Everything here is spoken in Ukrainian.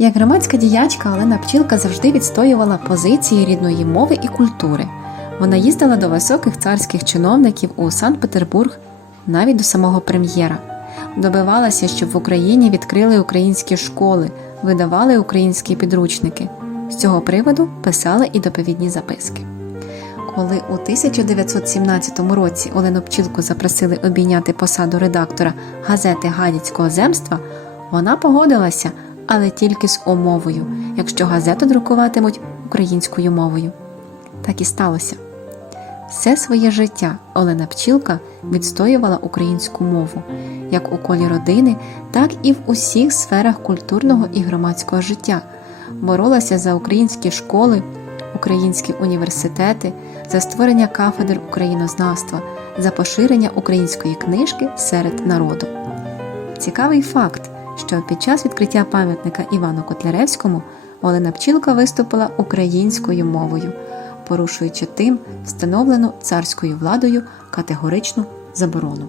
Як громадська діячка Олена Пчілка завжди відстоювала позиції рідної мови і культури. Вона їздила до високих царських чиновників у Санкт-Петербург, навіть до самого прем'єра. Добивалася, щоб в Україні відкрили українські школи, видавали українські підручники. З цього приводу писала і доповідні записки. Коли у 1917 році Олену Пчілку запросили обійняти посаду редактора газети Гадяцького земства, вона погодилася, але тільки з умовою, якщо газету друкуватимуть українською мовою. Так і сталося. Все своє життя Олена Пчілка відстоювала українську мову як у колі родини, так і в усіх сферах культурного і громадського життя. Боролася за українські школи, українські університети, за створення кафедр українознавства, за поширення української книжки серед народу. Цікавий факт, що під час відкриття пам'ятника Івану Котляревському Олена Пчілка виступила українською мовою, порушуючи тим встановлену царською владою категоричну заборону.